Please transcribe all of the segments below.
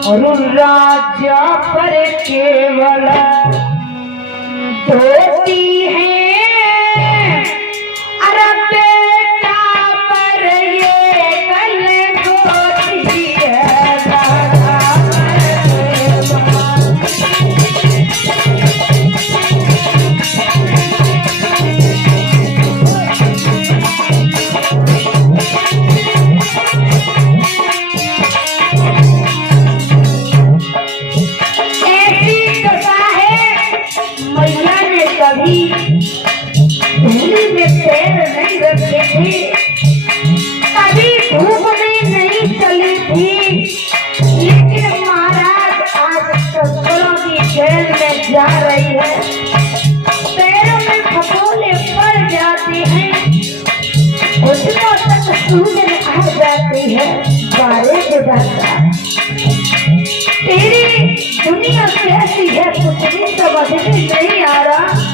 और राजा पर केवल धोती है, अरे बेटा पर ये गल धोती है। राजा कभी धूली में पैर नहीं रखे थे, कभी धूप में नहीं चली थी, लेकिन महाराज आज ससुरों की जेल में जा रही है। पैरों में फफोले पड़ जाते हैं, घुटनों तक सूजन आ जाती है। बारे के दादा तेरी दुनिया कैसी है, कुछ भी समझ में नहीं आ रहा।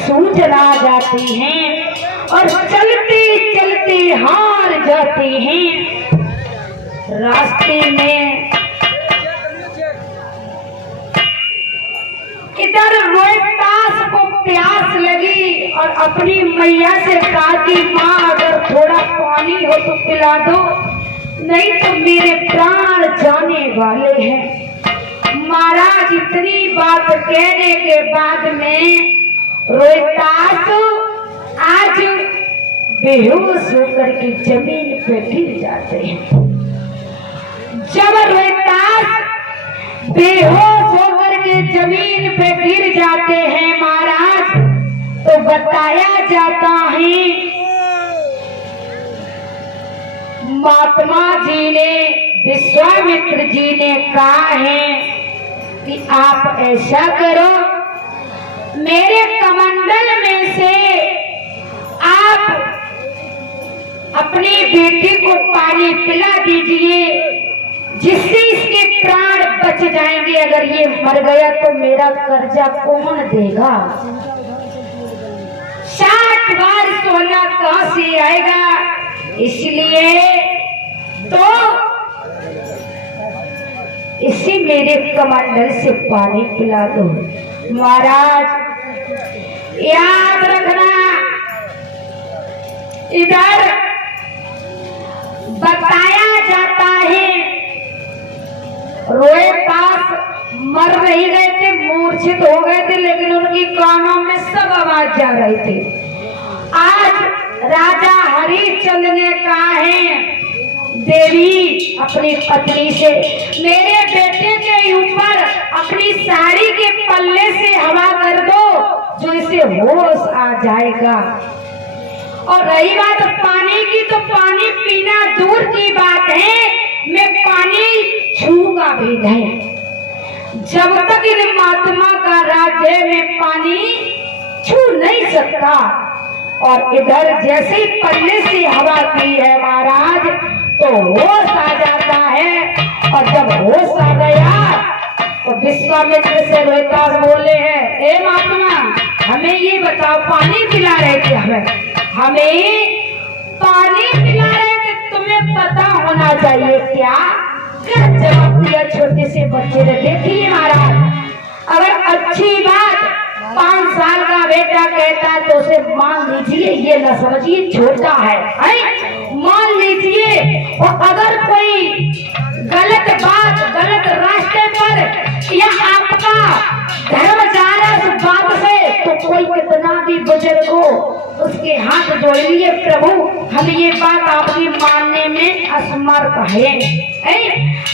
सूजन आ जाती हैं और चलते चलते हार जाते हैं। रास्ते में इधर रोहितास को प्यास लगी और अपनी मैया से कहा कि माँ अगर थोड़ा पानी हो तो पिला दो, नहीं तो मेरे प्राण जाने वाले हैं। महाराज इतनी बात कहने के बाद में रोहितास आज बेहोश होकर के जमीन पे गिर जाते हैं। जब रोहितास बेहोश होकर के जमीन पे गिर जाते हैं महाराज, तो बताया जाता है महात्मा जी ने, विश्वामित्र जी ने कहा है कि आप ऐसा करो, मेरे कमंडल में से आप अपनी बेटी को पानी पिला दीजिए, जिससे इसके प्राण बच जाएंगे। अगर ये मर गया तो मेरा कर्जा कौन देगा? 60 बार सोना कहां से आएगा? इसलिए तो इसी मेरे कमंडल से पानी पिला दो। महाराज याद रखना, इधर बताया जाता है रोहितास मर नहीं गए थे, मूर्छित हो गए थे, लेकिन उनकी कानों में सब आवाज जा रही थी। आज राजा हरिश्चंद ने कहा है देवी अपनी पत्नी से, मेरे बेटे के ऊपर अपनी साड़ी के पल्ले से हवा कर दो, जो इसे होश आ जाएगा। और रही बात पानी की, तो पानी पीना दूर की बात है, मैं पानी छूंगा भी नहीं जब तक इन महात्मा का राज्य में पानी छू नहीं सकता। और इधर जैसे ही पल्ले से हवा की है महाराज, तो होश आ जाता है। और जब होश आ गया तो विश्वामित्र से रोहितास बोले हैं, ए महात्मा हमें ये बताओ, पानी पिला रहे थे, हमें पानी पिला रहे थे, तुम्हें पता होना चाहिए क्या? क्या जवाब दिया छोटे से बच्चे ने? देखिए महाराज, अगर अच्छी बात 5 साल का बेटा कहता है तो उसे मान लीजिए, ये न समझिए छोटा है, मान लीजिए। और अगर कोई गलत बात, गलत रास्ते पर या आपका धर्म जा रहा है उस बात से, तो कोई कितना भी बुजुर्ग हो उसके हाथ जोड़ लिए, प्रभु हम ये बात आपकी मानने में असमर्थ है।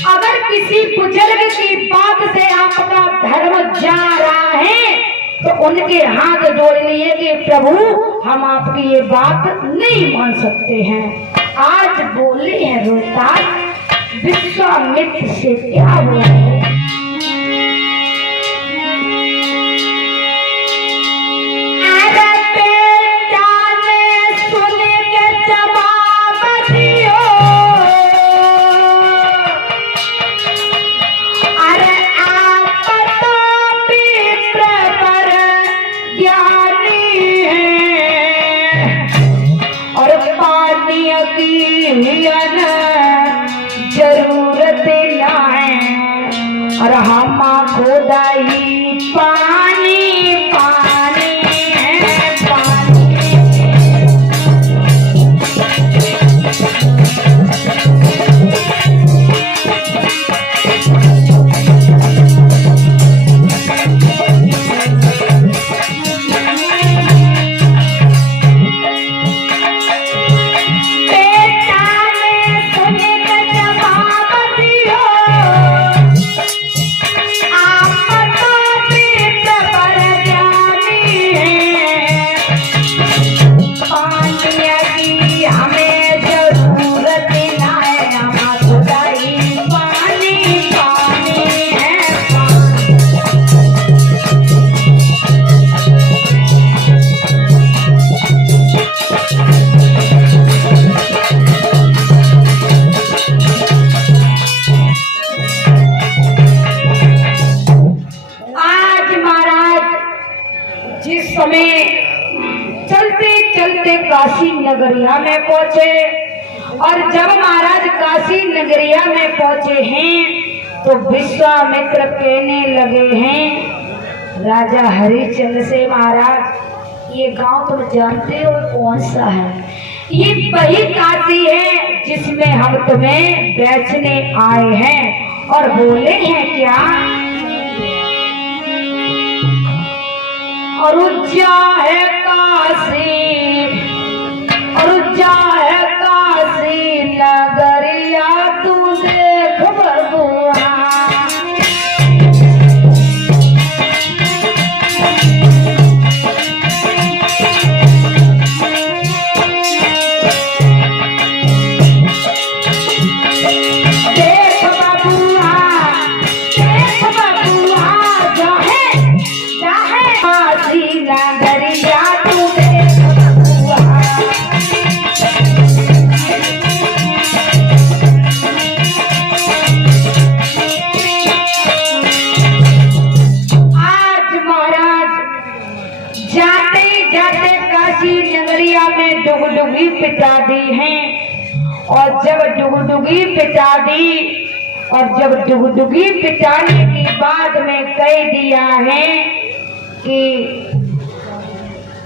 अगर किसी बुजुर्ग की बात से आपका धर्म जा रहा है तो उनके हाथ जोड़ लिए कि प्रभु हम आपकी ये बात नहीं मान सकते हैं। आज बोले हैं रोहतास, विश्वामित्र से क्या हुआ है? जरूरत ना है और हम खुदाई पानी पानी है पानी। काशी नगरिया में पहुंचे और जब महाराज काशी नगरिया में पहुंचे हैं तो विश्वामित्र कहने लगे हैं राजा हरिश्चंद्र से, महाराज ये गांव तुम जानते हो कौन सा है? ये वही काशी है जिसमें हम तुम्हें बेचने आए हैं। और बोले हैं क्या? और उज्जा है काशी और उज्जा है काशी नगरिया तू देख बबुआ। डुगडुगी पिटा दी हैं और जब डुगडुगी पिटा दी और जब डुगडुगी पिटाने के बाद में कह दिया है कि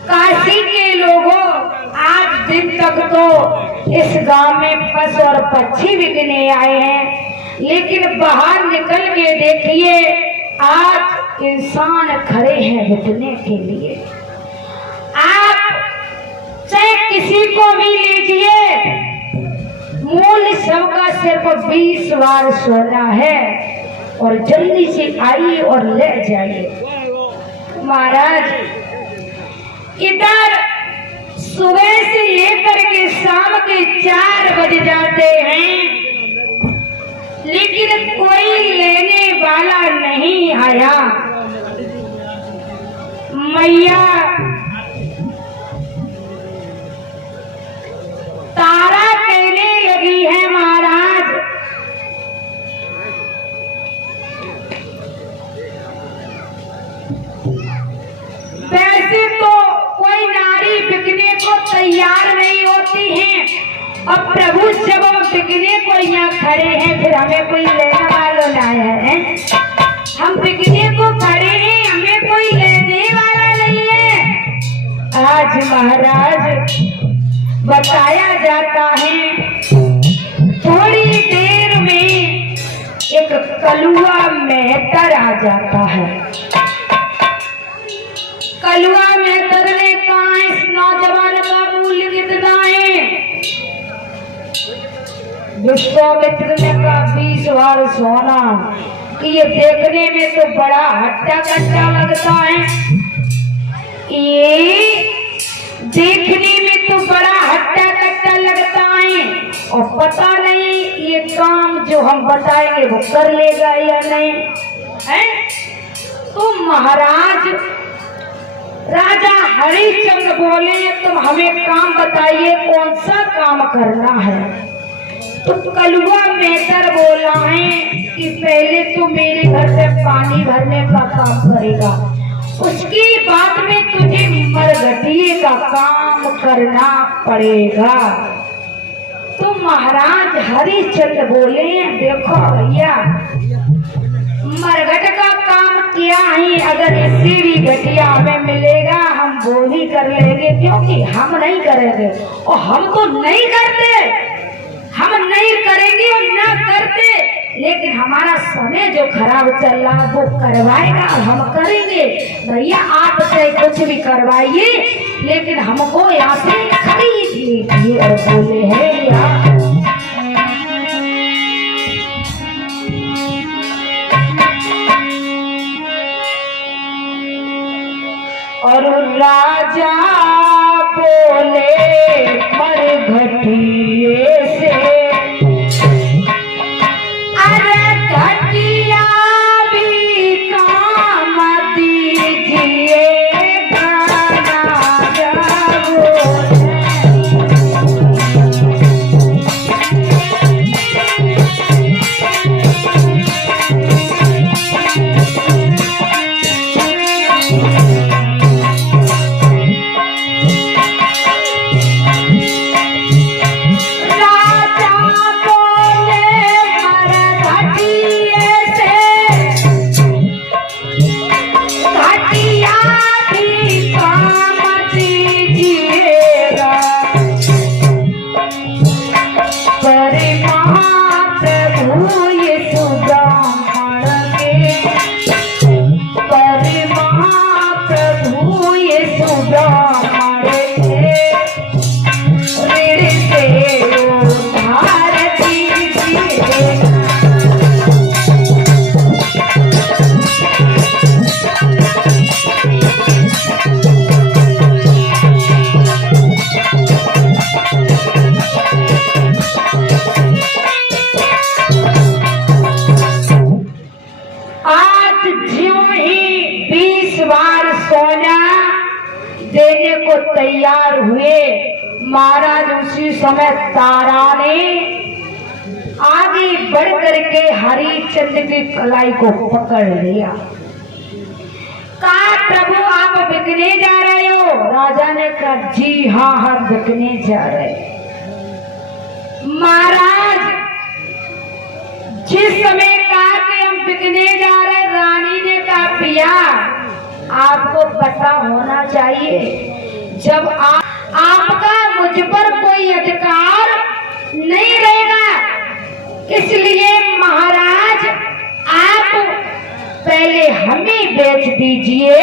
काशी के लोगों आज दिन तक तो इस गांव में पशु और पक्षी बिकने आए हैं, लेकिन बाहर निकल के देखिए आज इंसान खड़े हैं बिकने के लिए। आप चाहे किसी को भी लीजिए, मूल्य सबका सिर्फ 20 बार सोना है और जल्दी से आइए और ले जाइए। महाराज इधर सुबह से लेकर के शाम के 4 बज जाते हैं, लेकिन कोई लेने वाला नहीं आया। मैया तारा कहने लगी है महाराज वैसे तो कोई नारी बिकने को तैयार नहीं होती है, अब प्रभु जब हम बिकने को यहाँ खड़े हैं फिर हमें कोई लेने वाला नहीं है। हम बिकने को खड़े हैं, हमें कोई लेने वाला नहीं है। आज महाराज बताया जाता है थोड़ी देर में एक कलुआ मेहतर आ जाता है। कलुआ मेहतर ने कहा इस नौजवान का मूल्य विश्वामित्र ने कहा 20 बार सोना कि ये देखने में तो बड़ा हट्टा कट्टा लगता है, ये देखने में तो बड़ा हट्टा कट्टा लगता है और पता नहीं ये काम जो हम बताएंगे वो कर लेगा या नहीं है। तो महाराज राजा हरिश्चंद्र बोले तुम हमें काम बताइए कौन सा काम करना है। तो कलुआ मेहतर बोला है कि पहले तो मेरे घर से पानी भरने का काम करेगा, उसके बाद में तुझे मरघटिए का काम करना पड़ेगा। तो महाराज हरिश्चंद्र बोले देखो भैया मरघट का काम क्या है, अगर इससे भी घटिया हमें मिलेगा हम वो भी कर लेंगे, क्योंकि हम नहीं करेंगे और हम तो नहीं करते, हम नहीं करेंगे और ना करते, लेकिन हमारा समय जो खराब चल रहा है वो करवाएगा और हम करेंगे। भैया आप चाहे कुछ भी करवाइए लेकिन हमको यहाँ से खरीद लीजिए। और बोले है यार और राजा बोले मरघटिए से अरे घटिया भी काम दीजिए राजा बोले। तैयार हुए महाराज उसी समय तारा ने आगे बढ़ करके हरिश्चंद्र की कलाई को पकड़ लिया। कहा प्रभु आप बिकने जा रहे हो? राजा ने कहा जी हाँ हम बिकने जा रहे। महाराज जिस समय कहा कि हम बिकने जा रहे, रानी ने कहा पिया आपको पता होना चाहिए जब आपका मुझ पर कोई अधिकार नहीं रहेगा, इसलिए महाराज आप पहले हमें बेच दीजिए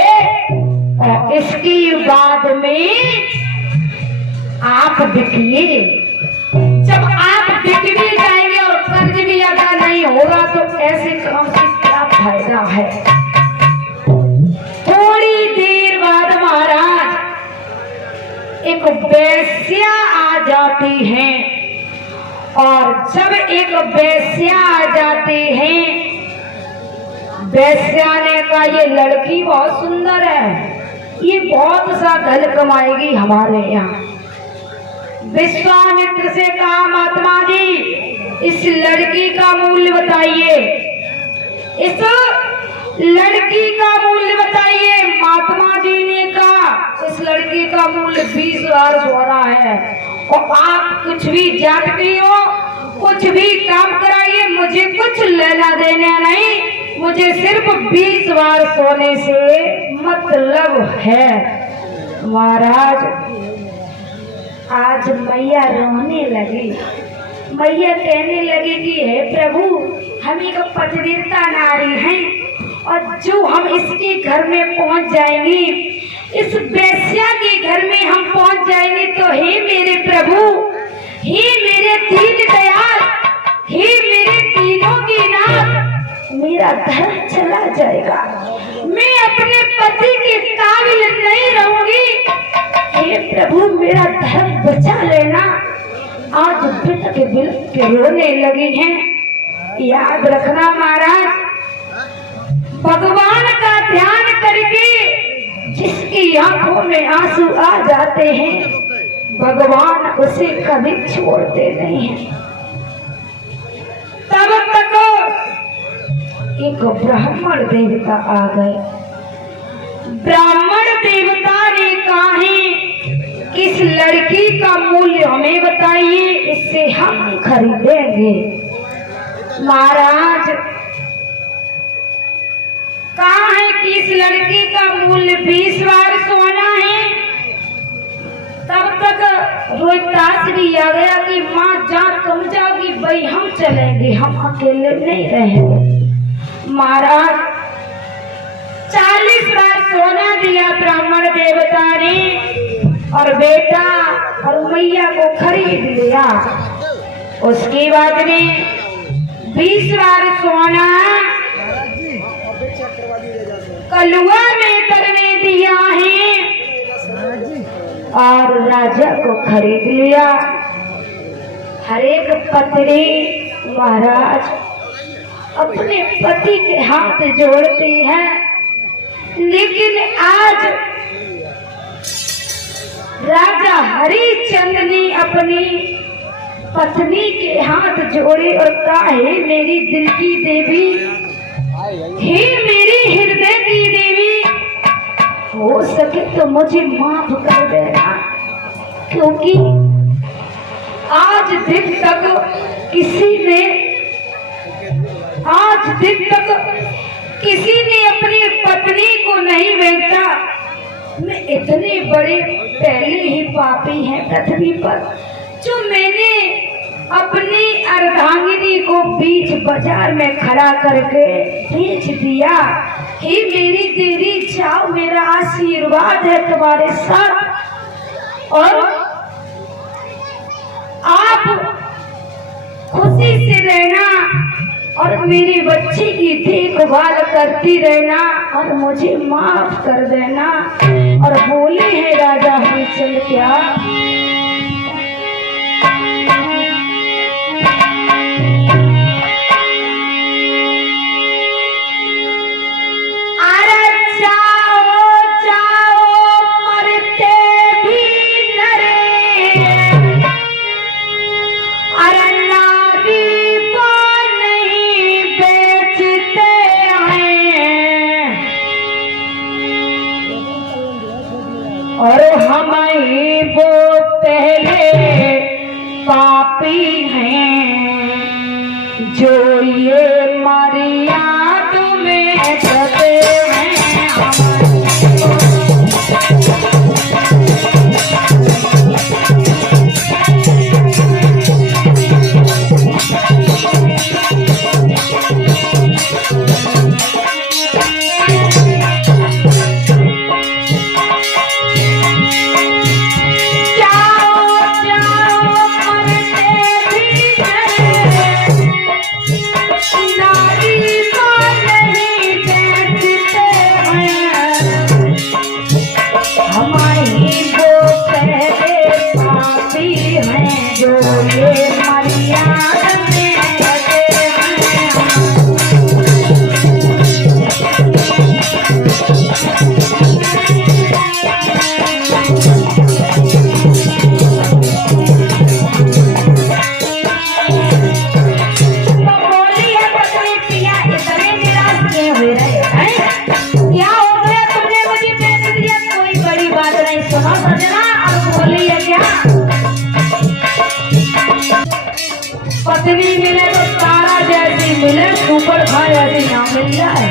और इसकी बाद में आप बिकिए। जब आप बिक भी जाएंगे और कर्ज भी अदा नहीं होगा तो ऐसे काम से क्या फायदा है। थोड़ी देर बाद महाराज एक वेश्या आ जाती है और जब एक वेश्या आ जाती है, वेश्या ने कहा ये लड़की बहुत सुंदर है, ये बहुत सा धन कमाएगी हमारे यहाँ। विश्वामित्र से कहा महात्मा जी इस लड़की का मूल्य बताइए, इस लड़की का मूल्य बताइए। महात्मा जी ने कहा इस लड़की का मूल्य 20,000 सोना है और आप कुछ भी जानती हो, कुछ भी काम कराइए, मुझे कुछ लेना देना नहीं, मुझे सिर्फ 20,000 सोने से मतलब है। महाराज आज मैया रोने लगी, मैया कहने लगी कि हे प्रभु हम एक पतिव्रता नारी हैं और जो हम इसके घर में पहुंच जाएंगी, इस वेश्या के घर में हम पहुंच जाएंगे तो हे मेरे प्रभु, हे मेरे दीन दयाल, ही मेरे तीनों की नाथ, मेरा धर्म चला जाएगा, मैं अपने पति के काबिल नहीं रहूंगी। हे प्रभु मेरा धर्म बचा लेना। आज बिट के बिल के रोने लगी हैं। याद रखना महाराज, भगवान का ध्यान करके जिसकी आंखों में आंसू आ जाते हैं, भगवान उसे कभी छोड़ते नहीं हैं। तब तक एक ब्राह्मण देवता आ गए। ब्राह्मण देवता ने कहा है किस लड़की का मूल्य हमें बताइए, इससे हम खरीदेंगे। महाराज कहा है कि इस लड़की का मूल्य 20 बार सोना है। तब तक रोहिताश्री आ गया कि माँ जा तुम जाओगी, भाई हम चलेंगे, हम अकेले नहीं रहेंगे। महाराज 40 बार सोना दिया ब्राह्मण देवता ने और बेटा और मैया को खरीद लिया। उसके बाद में 20 बार सोना कलुआ में करने दिया है और राजा को खरीद लिया। हर एक पत्नी महाराज अपने पति के हाथ जोड़ती है, लेकिन आज राजा हरिश्चंद्र ने अपनी पत्नी के हाथ जोड़े और कहा, हे मेरी दिल की देवी, हे मेरी हृदय की देवी, हो सके तो मुझे माफ कर देना, क्योंकि आज दिन तक किसी ने अपनी पत्नी को नहीं बेचा। मैं इतने बड़े पहले ही पापी हैं पृथ्वी पर, जो मैंने अपनी अर्धांगिनी को बीच बाजार में खड़ा करके बेच दिया। हे मेरी देवी जाओ, मेरा आशीर्वाद है तुम्हारे साथ और आप खुशी से रहना और मेरी बच्ची की देखभाल करती रहना और मुझे माफ कर देना। और बोले हैं राजा हरिश्चंद्र क्या, अरे जाओ जाओ मरते भी नरे, अरे नारी को नहीं बेचते हैं और हम ही वो पहले पापी हैं जो ये मर्याद में दबे हैं। पत्नी मिले तो तारा जैसी मिले, ऊपर खाए ऐसी ना मिल जाए।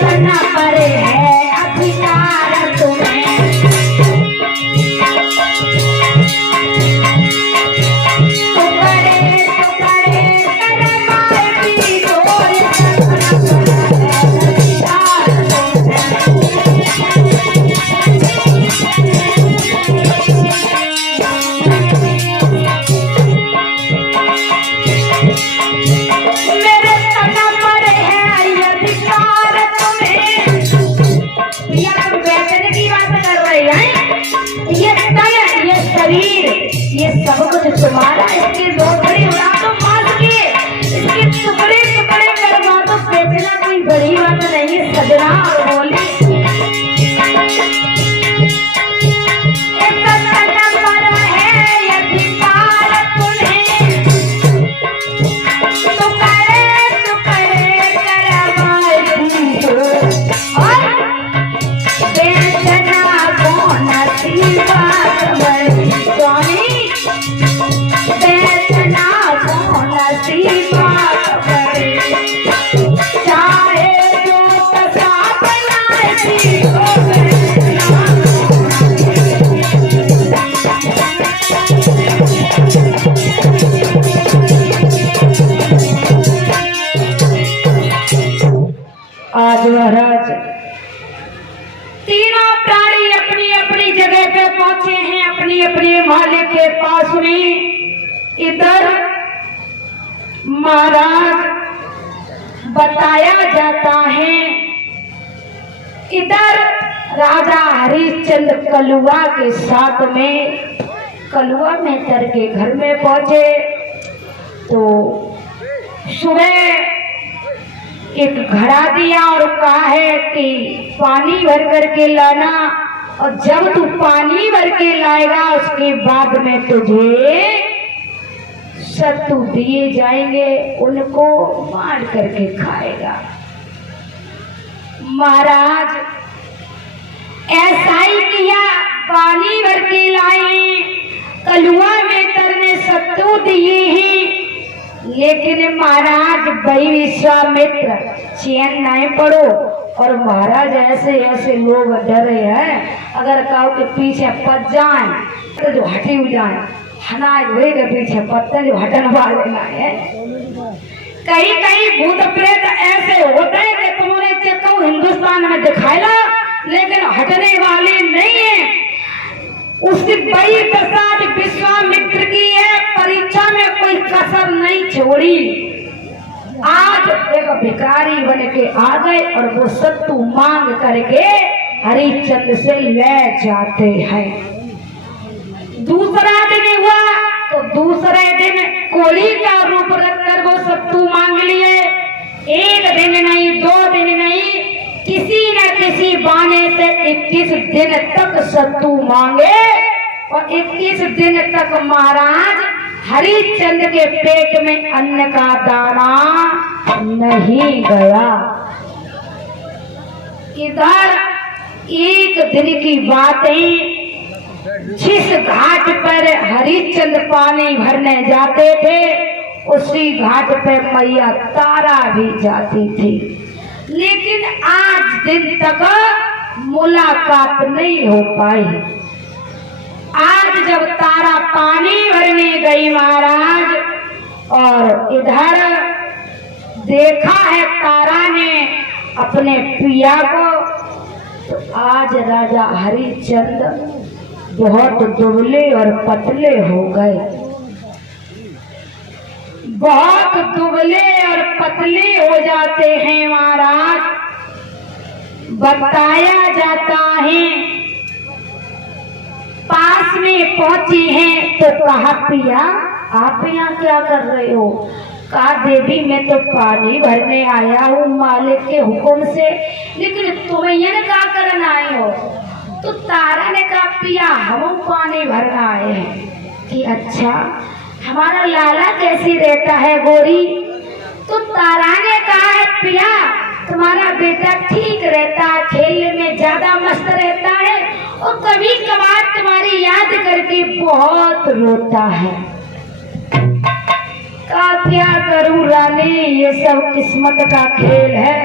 करना पड़े है अधिकार तुम्हें, तो करे भी तो मारा, इसके दो बड़ी उड़ा दो मार के, इसके टुकड़े टुकड़े करवा दो, बेचना कोई बड़ी बात नहीं सजना। और बोले आज महाराज तीनों प्राणी अपनी अपनी जगह पे पहुंचे हैं, अपनी अपनी मालिक के पास में। इधर महाराज बताया जाता है, इधर राजा हरिश्चंद्र कलुआ के साथ में कलुआ मेहतर के घर में पहुंचे तो सुबह एक घड़ा दिया और कहा है कि पानी भर करके लाना, और जब तू पानी भर के लाएगा उसके बाद में तुझे सत्तू दिए जाएंगे, उनको मार करके खाएगा। महाराज ऐसा ही किया, पानी भर के लाए, कलुआ मेहतर ने सत्तू दिए हैं, लेकिन महाराज भाई विश्वामित्र चैन नहीं पड़ो। और महाराज ऐसे ऐसे लोग डरे हैं, अगर काऊ के पीछे पड़ जाए तो जो हटी हो जाए, हना घोड़े के पीछे पत्ते जो हटन वाले ना है। कहीं कहीं भूत प्रेत ऐसे होते हैं कि तुमने चक्कू हिंदुस्तान में दिखाया, लेकिन हटने वाले नहीं है। उसकी बड़ी प्रसाद विश्वामित्र की है, परीक्षा में कोई कसर नहीं छोड़ी। आज एक भिखारी बन के आ गए और वो सत्तू मांग करके हरिश्चंद्र से ले जाते हैं। दूसरा दिन हुआ तो दूसरे दिन कोड़ी का रूप रखकर वो सत्तू मांग लिए। एक दिन नहीं, 2 दिन नहीं, किसी न किसी बहाने से 21 दिन तक सत्तू मांगे, और 21 दिन तक महाराज हरिश्चंद्र के पेट में अन्न का दाना नहीं गया। इधर एक दिन की बात है, जिस घाट पर हरिश्चंद्र पानी भरने जाते थे उसी घाट पर मैया तारा भी जाती थी, लेकिन आज दिन तक मुलाकात नहीं हो पाई। आज जब तारा पानी भरने गई महाराज, और इधर देखा है तारा ने अपने पिया को, तो आज राजा हरिश्चंद्र बहुत दुबले और पतले हो गए, बहुत दुबले और पतले हो जाते हैं महाराज। बताया जाता है पास में पहुंची हैं तो कहा पिया आप यहाँ क्या कर रहे हो? कहा देवी मैं तो पानी भरने आया हूँ मालिक के हुक्म से, लेकिन तुम्हें यहाँ क्या करना आए हो? तो तारा ने कहा पिया हम पानी भरना आए हैं। कि अच्छा हमारा लाला कैसी रहता है गोरी? तो तारा ने कहा है पिया तुम्हारा बेटा ठीक रहता है, खेलने में ज्यादा मस्त रहता है, और कभी कभार तुम्हारी याद करके बहुत रोता है। क्या करूं रानी, ये सब किस्मत का खेल है।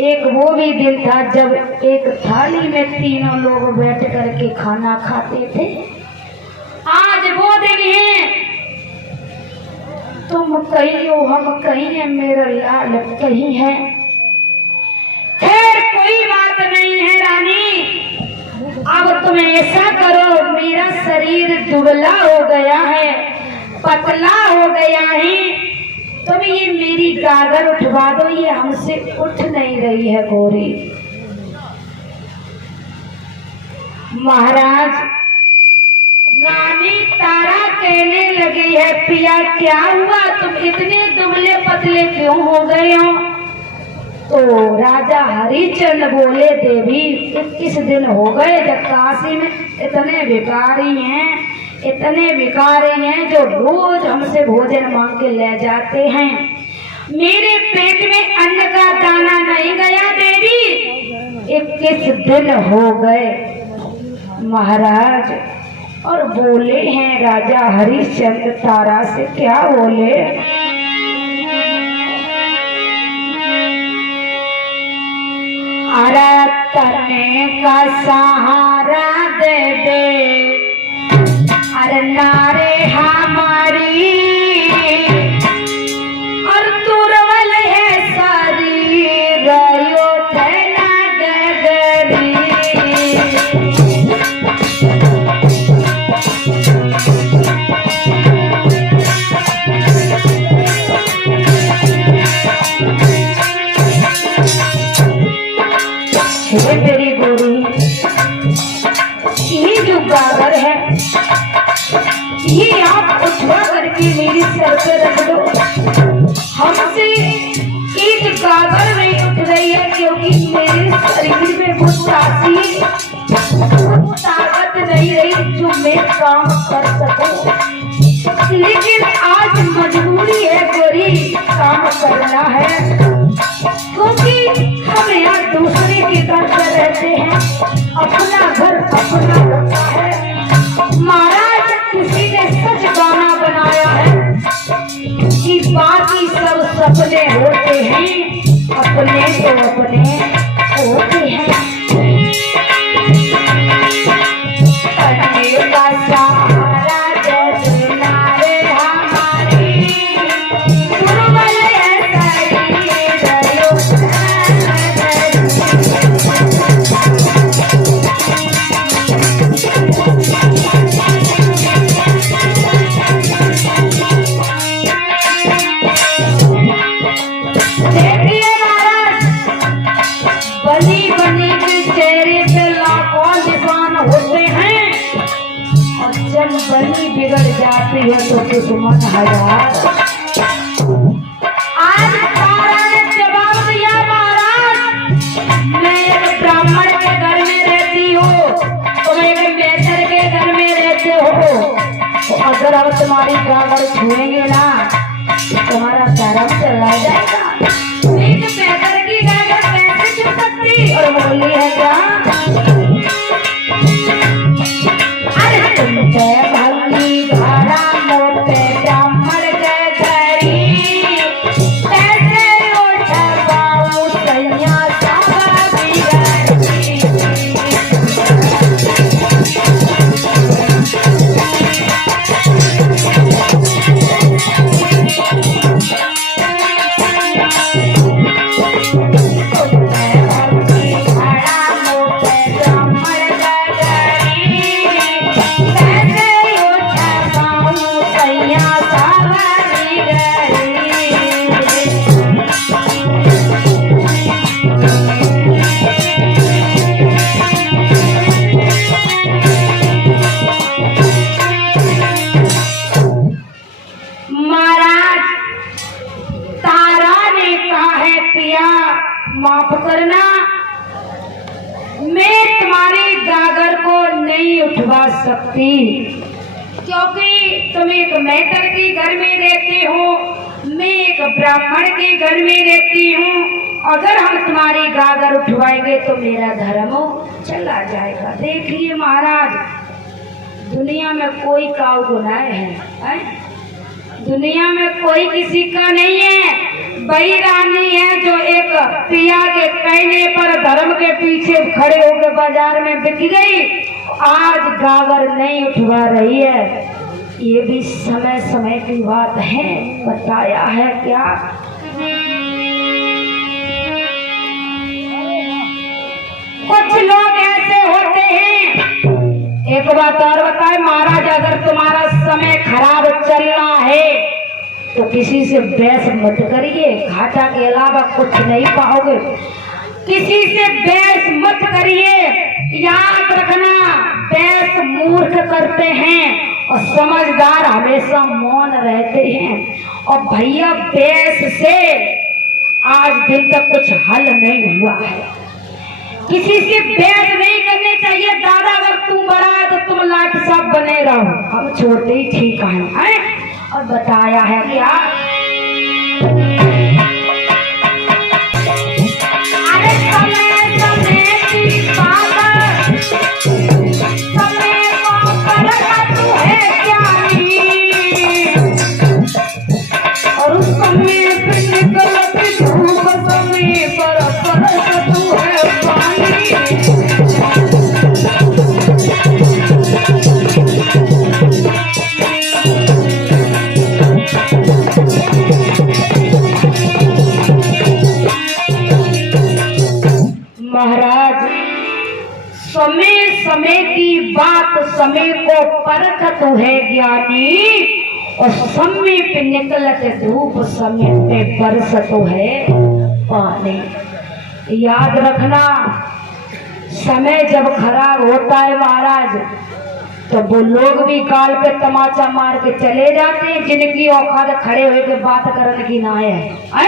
एक वो भी दिन था जब एक थाली में तीनों लोग बैठ करके खाना खाते थे। आज वो दिन है, तुम कहीं हो हम कहीं है, मेरा लाल कहीं है। खैर कोई बात नहीं है रानी, अब तुम ऐसा करो, मेरा शरीर दुबला हो गया है, पतला हो गया है, तुम ये मेरी गागर उठवा दो, ये हमसे उठ नहीं रही है गोरी। महाराज रानी तारा कहने लगी है, पिया क्या हुआ, तुम इतने दुबले पतले क्यों हो गए हो? तो राजा हरिश्चंद्र बोले, देवी 21 दिन हो गए जब काशी में इतने भिखारी हैं जो रोज हमसे भोजन मांग के ले जाते हैं, मेरे पेट में अन्न का दाना नहीं गया देवी, 21 दिन हो गए महाराज। और बोले हैं राजा हरिश्चंद्र तारा से, क्या बोले, अरे तने का सहारा दे दे, अरे नारे हमारी और तुरवल है सारी रयो तना गगरी। हे मेरी गोरी, ये जो गागर है ये आप उठवा करके मेरी सर पे रख दो। हमसे एक गागर नहीं उठ रही है क्योंकि मेरे शरीर में वो ताकत नहीं रही जो मैं काम कर सकूं, लेकिन आज मजबूरी है गोरी, काम करना है क्योंकि हम यहाँ दूसरे के घर पर रहते हैं, अपना घर अपना होता है। महाराज किसी ने सच गाना बनाया है कि बाकी सब सपने होते हैं, अपने तो अपने होते हैं। बनी बिगड़ जाती है तो दुश्मन हजार। आज तारा ने जवाब दिया, महाराज मैं एक ब्राह्मण के घर में रहती हूँ, तुम एक मेहतर के घर में रहते हो, तो अगर अब तुम्हारी गागर छुएंगे ना तुम्हारा धर्म चला जाएगा। एक मेहतर की गागर कैसे छू सकती? और बोली है क्या, भली घरा मोटे ब्राह्मण के घरी, कैसे उठ पाऊं सैया सब बिगड़ी। माफ करना, मैं तुम्हारी गागर को नहीं उठवा सकती क्योंकि तुम एक मेहतर के घर में रहते हो, मैं एक ब्राह्मण के घर में रहती हूँ। अगर हम तुम्हारी गागर उठवाएंगे तो मेरा धर्म चला जाएगा। देखिए महाराज, दुनिया में कोई काऊ गुनाह है? दुनिया में कोई किसी का नहीं है। वही रानी है जो एक पिया के कहने पर धर्म के पीछे खड़े होकर बाजार में बिक गई, आज गागर नहीं उठवा रही है। ये भी समय समय की बात है, बताया है क्या? कुछ लोग ऐसे होते हैं। एक बात और बताए महाराज, अगर तुम्हारा समय खराब चल रहा है तो किसी से बहस मत करिए, घाटा के अलावा कुछ नहीं पाओगे। किसी से बहस मत करिए, याद रखना, वैस मूर्ख करते हैं और समझदार हमेशा मौन रहते हैं। और भैया वैस से आज दिन तक कुछ हल नहीं हुआ है। किसी से बैठ नहीं करने चाहिए। दादा अगर तू बड़ा है तो तुम लाट साहब बने रहो, हम छोटे ही ठीक है। और बताया है क्या, अरे समय समय की बात, समय को परख तू है ज्ञानी, और उस समय पे निकलती धूप, समय पर परख तू है पानी। महाराज, समय समय की बात, समय को परख तू है ज्ञानी, और समय पे निकलत धूप, समय पे बरस तो है पानी। याद रखना, समय जब खराब होता है महाराज, तो वो लोग भी काल पे तमाचा मार के चले जाते हैं जिनकी औकात खड़े होकर बात करने की ना है।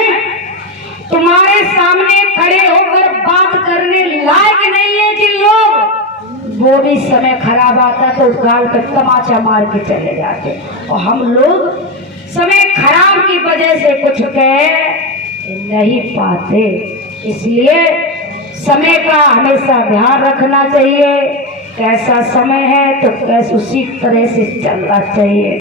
तुम्हारे सामने खड़े होकर बात करने लायक नहीं है जिन लोग, वो भी समय खराब आता तो उस गाल पे तमाचा मार के चले जाते। और हम लोग समय खराब की वजह से कुछ कह नहीं पाते। इसलिए समय का हमेशा ध्यान रखना चाहिए। कैसा समय है तो कैसे उसी तरह से चलना चाहिए।